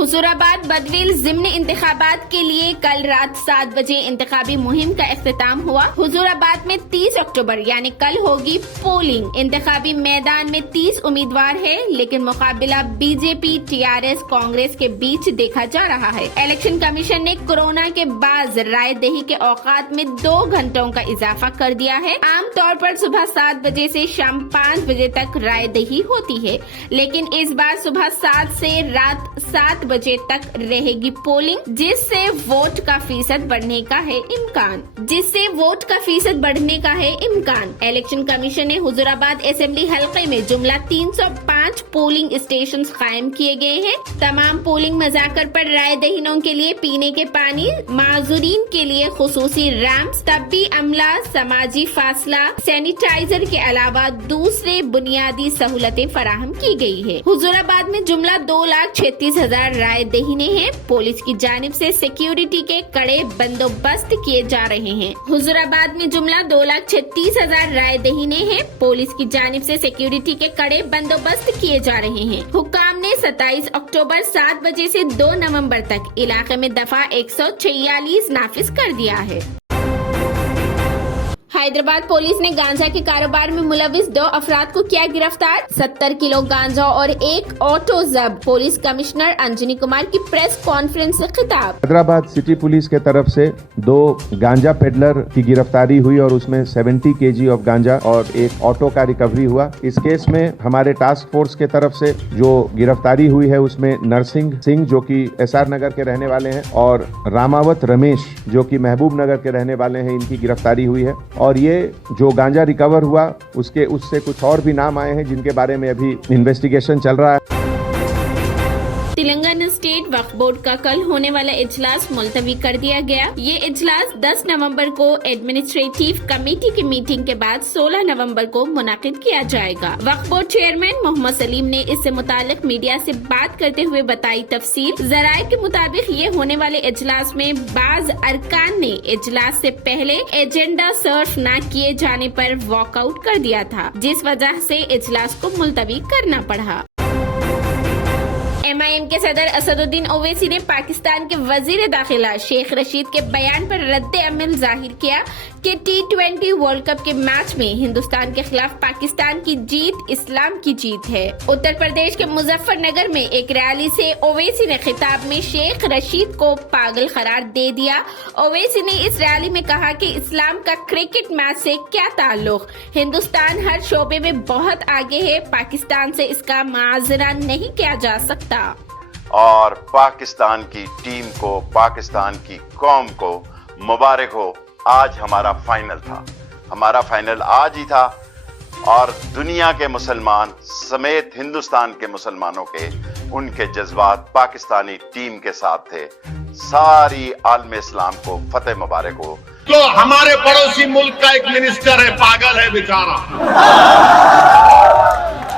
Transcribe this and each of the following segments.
हुजूराबाद बदवेल ज़िम्नी इंतखाबात के लिए कल रात 7 बजे इंतखाबी मुहिम का इख्तिताम हुआ। हुजूराबाद में 30 अक्टूबर यानी कल होगी पोलिंग। इंतखाबी मैदान में 30 उम्मीदवार है, लेकिन मुकाबला बीजेपी, टीआरएस, कांग्रेस के बीच देखा जा रहा है। इलेक्शन कमीशन ने कोरोना के बाद राय दही के औकात में 2 घंटों का इजाफा कर दिया है। आमतौर पर सुबह 7 बजे से शाम 5 बजे तक राय दही होती है, लेकिन इस बार सुबह 7 से रात 7 बजे तक रहेगी पोलिंग, जिससे वोट का फीसद बढ़ने का है इम्कान। इलेक्शन कमीशन ने हुजूराबाद असेंबली हलके में जुमला 305 पोलिंग स्टेशन कायम किए गए हैं। तमाम पोलिंग मजाकर पर राय दहीनों के लिए पीने के पानी, माजूरीन के लिए खुसूसी रैम्प्स, तब्बी अमला, समाजी फासला, सैनिटाइजर के अलावा दूसरे बुनियादी सहूलतें फराहम की गई है। हुजूराबाद में जुमला 2,36,000 राय दहीने हैं। पुलिस की जानिब से सिक्योरिटी के कड़े बंदोबस्त किए जा रहे हैं। हुजूराबाद में जुमला 2,36,000 राय दहीने हैं। पुलिस की जानिब से सिक्योरिटी के कड़े बंदोबस्त किए जा रहे हैं। हुक्काम ने 27 अक्टूबर 7 बजे से 2 नवंबर तक इलाके में दफा 146 नाफिज कर दिया है। हैदराबाद पुलिस ने गांजा के कारोबार में मुलविस 2 अफराद को किया गिरफ्तार। 70 किलो गांजा और 1 ऑटो जब्त। पुलिस कमिश्नर अंजनी कुमार की प्रेस कॉन्फ्रेंस से खिताब। हैदराबाद सिटी पुलिस के तरफ से 2 गांजा पेडलर की गिरफ्तारी हुई और उसमें 70 केजी ऑफ गांजा और 1 ऑटो का रिकवरी हुआ। इस केस में हमारे टास्क फोर्स के तरफ से जो गिरफ्तारी हुई है उसमें नरसिंह सिंह जो कि एसआर नगर के रहने वाले हैं और रामावत रमेश जो कि महबूब नगर के रहने वाले हैं, इनकी गिरफ्तारी हुई है। और ये जो गांजा रिकवर हुआ उससे कुछ और भी नाम आए हैं जिनके बारे में अभी इन्वेस्टिगेशन चल रहा है। तेलंगाना स्टेट वक्फ बोर्ड का कल होने वाला इजलास मुलतवी कर दिया गया। ये इजलास 10 नवंबर को एडमिनिस्ट्रेटिव कमेटी की मीटिंग के बाद 16 नवंबर को मुनाकिद किया जाएगा। वक्फ बोर्ड चेयरमैन मोहम्मद सलीम ने इससे मुतालिक मीडिया से बात करते हुए बताई तफसील। जराये के मुताबिक ये होने वाले इजलास में बाज अरकान ने इजलास से पहले एजेंडा सर्व न किए जाने पर वॉकआउट कर दिया था, जिस वजह से इजलास को मुलतवी करना पड़ा। MIM के सदर असदुद्दीन ओवैसी ने पाकिस्तान के वजीर दाखिला शेख रशीद के बयान पर रद्द अमल जाहिर किया कि T20 वर्ल्ड कप के मैच में हिंदुस्तान के खिलाफ पाकिस्तान की जीत इस्लाम की जीत है। उत्तर प्रदेश के मुजफ्फरनगर में एक रैली से ओवैसी ने खिताब में शेख रशीद को पागल करार दे दिया। ओवैसी ने इस रैली में कहा कि इस्लाम का क्रिकेट मैच से क्या ताल्लुक, हिंदुस्तान हर शोबे में बहुत आगे है, पाकिस्तान से इसका मुआवजा नहीं किया जा सकता। और पाकिस्तान की टीम को, पाकिस्तान की कौम को मुबारक हो। आज हमारा फाइनल था, हमारा फाइनल आज ही था और दुनिया के मुसलमान समेत हिंदुस्तान के मुसलमानों के उनके जज्बात पाकिस्तानी टीम के साथ थे। सारी आलम इस्लाम को फतेह मुबारक हो। तो हमारे पड़ोसी मुल्क का एक मिनिस्टर है, पागल है बेचारा,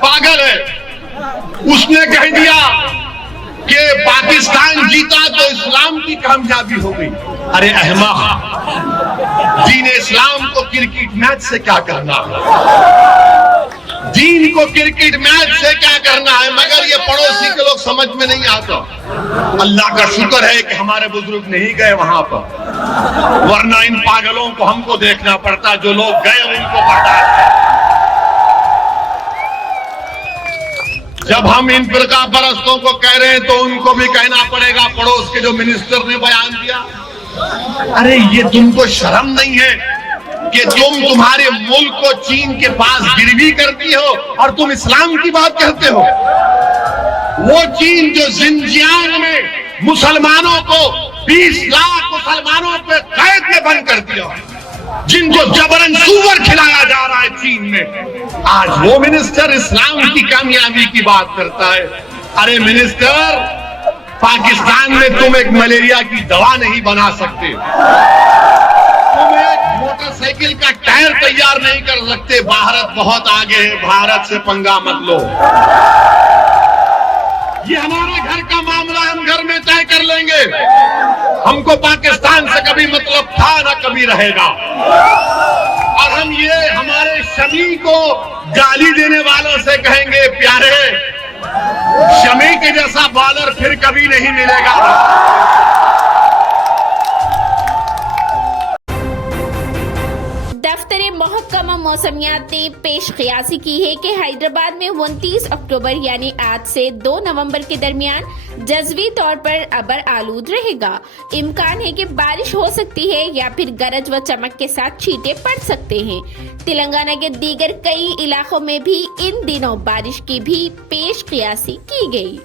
पागल है। उसने कह दिया कि पाकिस्तान जीता तो इस्लाम की कामयाबी हो गई। अरे अहमक, दीन इस्लाम को क्रिकेट मैच से क्या करना है? दीन को क्रिकेट मैच से क्या करना है? मगर ये पड़ोसी के लोग समझ में नहीं आता। अल्लाह का शुक्र है कि हमारे बुजुर्ग नहीं गए वहां पर, वरना इन पागलों को हमको देखना पड़ता। जो लोग गए उनको पता है। जब हम इन फिरका परस्तों को कह रहे हैं तो उनको भी कहना पड़ेगा। पड़ोस के जो मिनिस्टर ने बयान दिया, अरे ये तुमको शर्म नहीं है कि तुम्हारे मुल्क को चीन के पास गिरवी करती हो और तुम इस्लाम की बात करते हो? वो चीन जो जिंजियांग में मुसलमानों को 20 लाख मुसलमानों पे कैद में बंद कर दिया, जिनको जबरन सूअर खिलाया जा रहा है चीन में, आज वो मिनिस्टर इस्लाम की कामयाबी की बात करता है। अरे मिनिस्टर, पाकिस्तान में तुम एक मलेरिया की दवा नहीं बना सकते, तुम एक मोटरसाइकिल का टायर तैयार नहीं कर सकते। भारत बहुत आगे है, भारत से पंगा मत लो। ये हमारे घर का मामला, हम घर में तय कर लेंगे। हमको पाकिस्तान से कभी मतलब था ना कभी रहेगा। और हम ये हमारे शमी को गाली देने वालों से कहेंगे, प्यारे शमी के जैसा बॉलर फिर कभी नहीं मिलेगा। दफ्तरे महकमा मौसमियात ने पेश क़ियासी की है कि हैदराबाद में 29 अक्टूबर यानी आज से 2 नवंबर के दरमियान जज़वी तौर पर अबर आलूद रहेगा। इम्कान है कि बारिश हो सकती है या फिर गरज व चमक के साथ छींटे पड़ सकते हैं। तेलंगाना के दीगर कई इलाकों में भी इन दिनों बारिश की भी पेश क़ियासी की गई।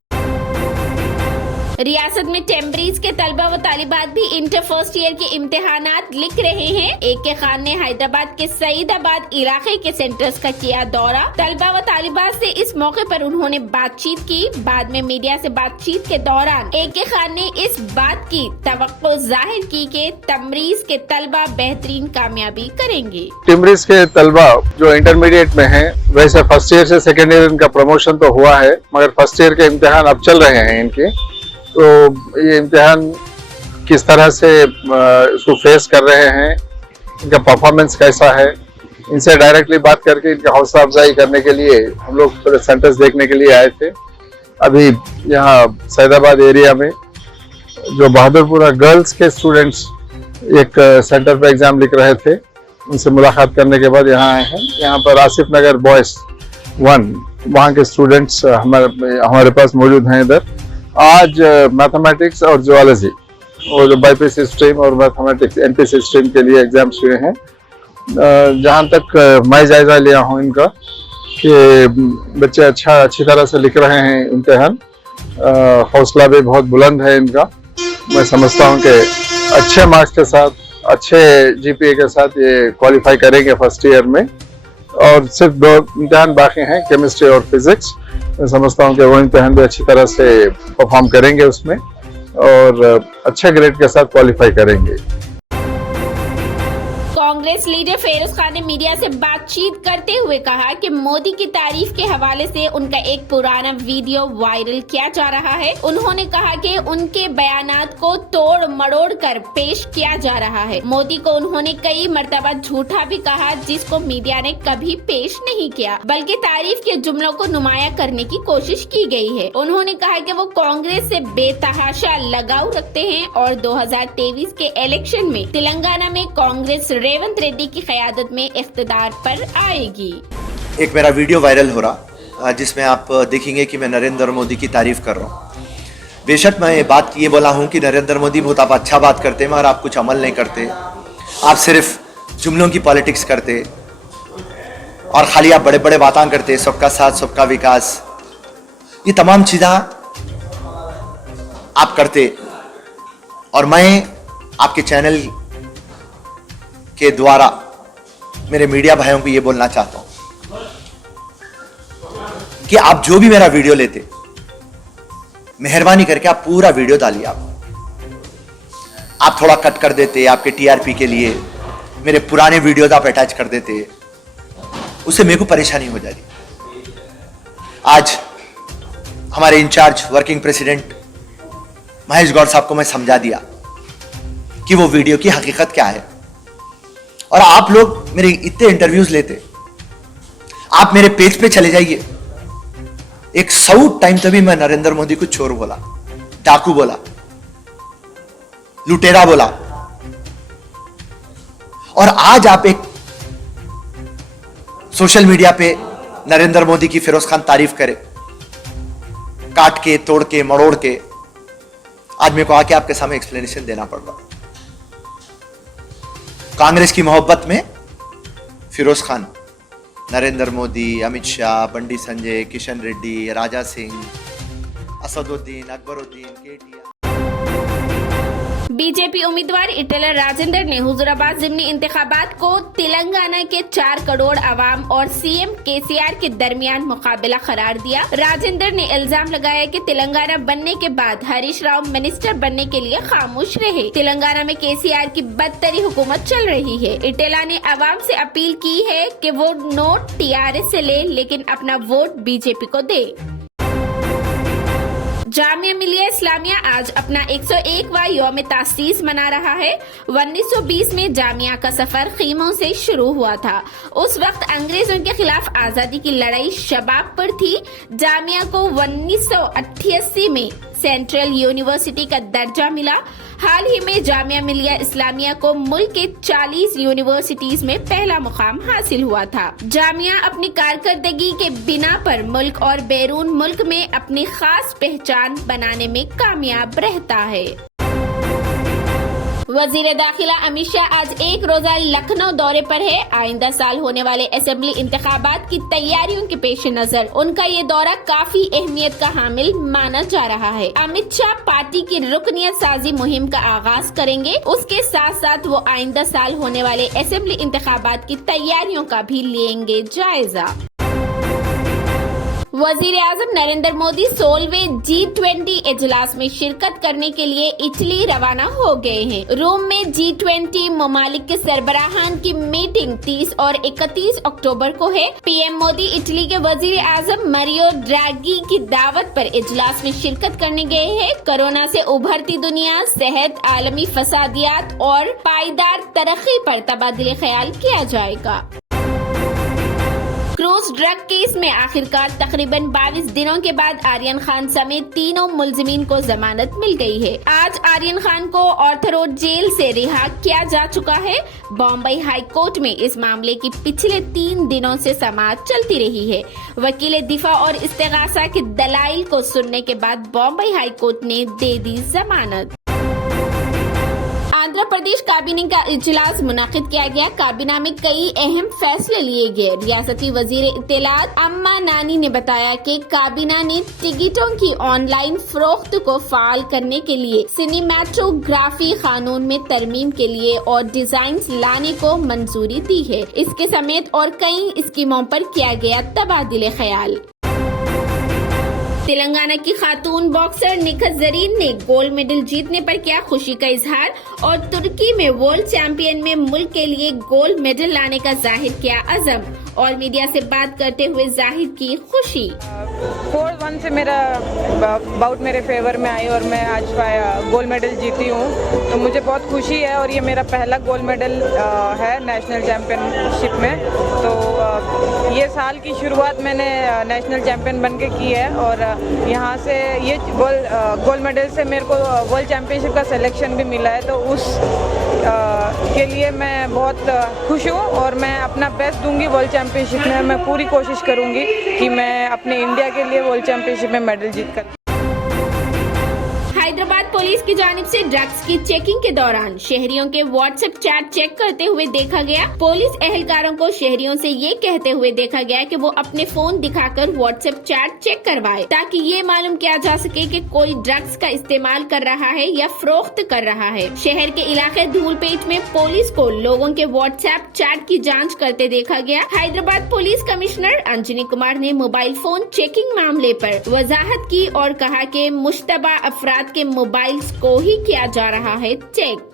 रियासत में टेम्बरीज के तलबा व तालिबात भी इंटर फर्स्ट ईयर के इम्तिहानात लिख रहे हैं। AK खान ने हैदराबाद के सईदाबाद इलाके के सेंटर्स का किया दौरा। तलबा व तालिबात से इस मौके पर उन्होंने बातचीत की। बाद में मीडिया से बातचीत के दौरान AK खान ने इस बात की तवक्को जाहिर की कि तमरीज के तलबा बेहतरीन कामयाबी करेंगे। टिमरीज के तलबा जो इंटरमीडिएट में हैं, वैसे फर्स्ट ईयर से सेकेंड ईयर इनका प्रमोशन तो हुआ है, मगर फर्स्ट ईयर के इम्तिहान अब चल रहे हैं इनके। तो ये इम्तिहान किस तरह से इसको फेस कर रहे हैं, इनका परफॉर्मेंस कैसा है, इनसे डायरेक्टली बात करके इनका हौसला अफजाई करने के लिए हम लोग थोड़े सेंटर्स देखने के लिए आए थे। अभी यहाँ सैदाबाद एरिया में जो बहादुरपुरा गर्ल्स के स्टूडेंट्स एक सेंटर पर एग्जाम लिख रहे थे, उनसे मुलाकात करने के बाद यहाँ आए हैं। यहाँ पर आसिफ नगर बॉयज 1 वहाँ के स्टूडेंट्स हमारे पास मौजूद हैं इधर। आज मैथमेटिक्स और जूलॉजी और बाईपीसी स्ट्रीम और मैथमेटिक्स एमपीसी स्ट्रीम के लिए एग्जाम्स हुए हैं। जहाँ तक मैं जायजा लिया हूँ इनका कि बच्चे अच्छी तरह से लिख रहे हैं इम्तिहान। हौसला भी बहुत बुलंद है इनका। मैं समझता हूँ कि अच्छे मार्क्स के साथ, अच्छे जीपीए के साथ ये क्वालिफाई करेंगे फर्स्ट ईयर में। और सिर्फ 2 इम्तिहान बाकी हैं, केमिस्ट्री और फिजिक्स। मैं समझता हूँ कि वो इम्तिहान भी अच्छी तरह से परफॉर्म करेंगे उसमें और अच्छे ग्रेड के साथ क्वालिफाई करेंगे। कांग्रेस लीडर फेरोज खान ने मीडिया से बातचीत करते हुए कहा कि मोदी की तारीफ के हवाले से उनका एक पुराना वीडियो वायरल किया जा रहा है। उन्होंने कहा कि उनके बयानात को तोड़ मरोड़ कर पेश किया जा रहा है। मोदी को उन्होंने कई मर्तबा झूठा भी कहा, जिसको मीडिया ने कभी पेश नहीं किया, बल्कि तारीफ के जुमलों को नुमाया करने की कोशिश की गई है। उन्होंने कहा कि वो कांग्रेस से बेतहाशा लगाव रखते हैं और 2023 के इलेक्शन में तेलंगाना में कांग्रेस रेवंत रेड्डी की क़यादत में इख्तिदार पर आएगी। एक मेरा वीडियो वायरल हो रहा जिसमें आप देखेंगे कि मैं नरेंद्र मोदी की तारीफ कर रहा हूँ। बेशक मैं ये बोला हूँ कि नरेंद्र मोदी बहुत आप अच्छा बात करते हैं, मगर आप कुछ अमल नहीं करते। आप सिर्फ जुमलों की पॉलिटिक्स करते और खाली आप बड़े बड़े बातें करते, सबका साथ सबका विकास, ये तमाम चीज़ें आप करते। और मैं आपके चैनल के द्वारा मेरे मीडिया भाइयों को ये बोलना चाहता हूं कि आप जो भी मेरा वीडियो लेते, मेहरबानी करके आप पूरा वीडियो डालिए। आप थोड़ा कट कर देते, आपके टीआरपी के लिए मेरे पुराने वीडियोज आप अटैच कर देते, उससे मेरे को परेशानी हो जाती। आज हमारे incharge working president Mahesh Gaud साहब को मैं समझा दिया कि वो वीडियो की हकीकत क्या है। और आप लोग मेरे इतने इंटरव्यूज लेते, आप मेरे पेज पे चले जाइए। एक 100 टाइम तभी मैं नरेंद्र मोदी को चोर बोला, डाकू बोला, लुटेरा बोला, और आज आप एक सोशल मीडिया पे नरेंद्र मोदी की फिरोज खान तारीफ करे, काट के तोड़ के मरोड़ के। आज मेरे को आके आपके सामने एक्सप्लेनेशन देना पड़ रहा। कांग्रेस की मोहब्बत में फिरोज खान, नरेंद्र मोदी, अमित शाह, बंडी संजय, किशन रेड्डी, राजा सिंह, असदुद्दीन, अकबरुद्दीन, केटीआर। बीजेपी उम्मीदवार इटेलर राजेंद्र ने हुजूराबाद ज़िमनी इंतखाबात को तेलंगाना के 4 करोड़ आवाम और सीएम केसीआर के दरमियान मुकाबला करार दिया। राजेंद्र ने इल्जाम लगाया कि तेलंगाना बनने के बाद हरीश राव मिनिस्टर बनने के लिए खामोश रहे। तेलंगाना में केसीआर की बदतरी हुकूमत चल रही है। इटेला ने आवाम से अपील की है कि वो नोट टीआरएस से ले, लेकिन अपना वोट बीजेपी को दे। जामिया मिलिया इस्लामिया आज अपना 101वां यौम तासीस मना रहा है। 1920 में जामिया का सफर खीमों से शुरू हुआ था। उस वक्त अंग्रेजों के खिलाफ आजादी की लड़ाई शबाब पर थी। जामिया को 1988 में सेंट्रल यूनिवर्सिटी का दर्जा मिला। हाल ही में जामिया मिलिया इस्लामिया को मुल्क के 40 यूनिवर्सिटीज में पहला मुकाम हासिल हुआ था। जामिया अपनी कारकर्दगी के बिना पर मुल्क और बैरून मुल्क में अपनी खास पहचान बनाने में कामयाब रहता है। वजीर दाखिला अमित शाह आज एक रोजा लखनऊ दौरे पर है। आइंदा साल होने वाले असेंबली इंतखाबात की तैयारियों के पेश नजर उनका ये दौरा काफी अहमियत का हामिल माना जा रहा है। अमित शाह पार्टी की रुकनियत साजी मुहिम का आगाज करेंगे। उसके साथ साथ वो आइंदा साल होने वाले असेंबली इंतखाबात की तैयारियों का भी लेंगे जायजा। वजीर आजम नरेंद्र मोदी 16वें G20 इजलास में शिरकत करने के लिए इटली रवाना हो गए हैं। रोम में G20 ममालिक के सरबराहान की मीटिंग 30 और 31 अक्टूबर को है। पीएम मोदी इटली के वजीर आजम मारियो ड्रैगी की दावत पर इजलास में शिरकत करने गए हैं। कोरोना से उभरती दुनिया, सेहत, आलमी फसादियात और पायदार तरक्की पर तबादले ख्याल किया जाएगा। क्रूज ड्रग केस में आखिरकार तकरीबन 22 दिनों के बाद आर्यन खान समेत तीनों मुलजिमीन को जमानत मिल गई है। आज आर्यन खान को ऑर्थर रोड जेल से रिहा किया जा चुका है। बॉम्बे हाई कोर्ट में इस मामले की पिछले 3 दिनों से समाअत चलती रही है। वकील दिफा और इस्तेगासा के दलाइल को सुनने के बाद बॉम्बे हाई कोर्ट ने दे दी जमानत। आंध्र प्रदेश काबीना का इजलास मुनाकिद किया गया। काबीना में कई अहम फैसले लिए गए। रियासती वजीर इत्तलात अम्मा नानी ने बताया कि काबीना ने टिकटों की ऑनलाइन फरोख्त को फाल करने के लिए सिनेमैटोग्राफी कानून में तरमीम के लिए और डिजाइन लाने को मंजूरी दी है। इसके समेत और कई स्कीमों पर किया गया तबादले ख्याल। तेलंगाना की खातून बॉक्सर निखत जरीन ने गोल्ड मेडल जीतने पर किया खुशी का इजहार और तुर्की में वर्ल्ड चैंपियन में मुल्क के लिए गोल्ड मेडल लाने का जाहिर किया अज़म और मीडिया से बात करते हुए जाहिर की खुशी। 4-1 से मेरा बाउट मेरे फेवर में आई और मैं आज गोल्ड मेडल जीती हूँ, तो मुझे बहुत खुशी है और ये मेरा पहला गोल्ड मेडल है नेशनल चैम्पियनशिप में। तो ये साल की शुरुआत मैंने नेशनल चैम्पियन बन के की है और यहाँ से ये गोल्ड मेडल से मेरे को वर्ल्ड चैम्पियनशिप का सिलेक्शन भी मिला है, तो उस के लिए मैं बहुत खुश हूँ और मैं अपना बेस्ट दूंगी वर्ल्ड चैम्पियनशिप में। मैं पूरी कोशिश करूँगी कि मैं अपने इंडिया के लिए वर्ल्ड चैम्पियनशिप में मेडल जीत कर। हैदराबाद पुलिस की जानिब से ड्रग्स की चेकिंग के दौरान शहरियों के व्हाट्सएप चैट चेक करते हुए देखा गया। पुलिस एहलकारों को शहरियों से ये कहते हुए देखा गया कि वो अपने फोन दिखाकर व्हाट्सएप चैट चेक करवाए ताकि ये मालूम किया जा सके कि कोई ड्रग्स का इस्तेमाल कर रहा है या फरोख्त कर रहा है। शहर के इलाके धूलपेट में पुलिस को लोगों के व्हाट्सएप चैट की जाँच करते देखा गया। हैदराबाद पुलिस कमिश्नर अंजनी कुमार ने मोबाइल फोन चेकिंग मामले पर वजाहत की और कहा कि मुश्तबा अफराद के मोबाइल्स को ही किया जा रहा है चेक।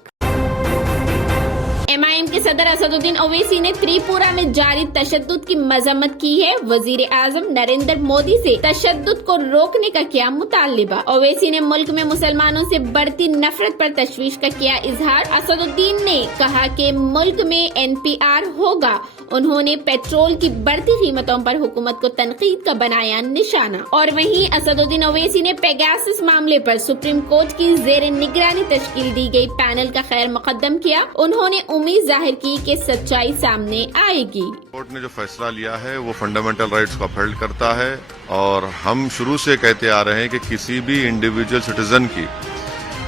MIM के सदर असदुद्दीन ओवैसी ने त्रिपुरा में जारी तशद्दुद की मजम्मत की है। वजीर आजम नरेंद्र मोदी से तशद्दुद को रोकने का किया मुतालिबा। ओवैसी ने मुल्क में मुसलमानों से बढ़ती नफरत पर तशवीश का किया इजहार। असदुद्दीन ने कहा कि मुल्क में NPR होगा। उन्होंने पेट्रोल की बढ़ती कीमतों पर हुकूमत को तनकीद का बनाया निशाना। और वहीं असदुद्दीन ओवैसी ने पेगासस मामले पर सुप्रीम कोर्ट की जेर निगरानी तश्कील दी गई पैनल का खैर मुकद्दम किया। उन्होंने उम्मीद जाहिर की कि सच्चाई सामने आएगी। कोर्ट ने जो फैसला लिया है वो फंडामेंटल राइट्स को अपहोल्ड करता है और हम शुरू से कहते आ रहे हैं कि किसी भी इंडिविजुअल सिटीजन की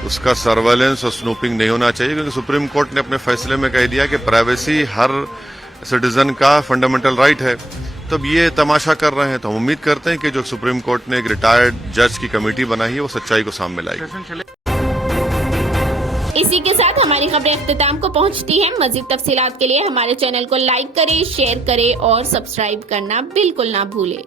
उसका सर्वेलेंस और स्नूपिंग नहीं होना चाहिए, क्योंकि सुप्रीम कोर्ट ने अपने फैसले में कह दिया कि प्राइवेसी हर सिटीजन का फंडामेंटल राइट है। तब ये तमाशा कर रहे हैं, तो हम उम्मीद करते हैं कि जो सुप्रीम कोर्ट ने एक रिटायर्ड जज की कमेटी बनाई है वो सच्चाई को सामने लाएगी। इसी के साथ हमारी खबरें इख्तिताम को पहुंचती हैं। मजीद तफसीलात के लिए हमारे चैनल को लाइक करें, शेयर करें और सब्सक्राइब करना बिल्कुल ना भूलें।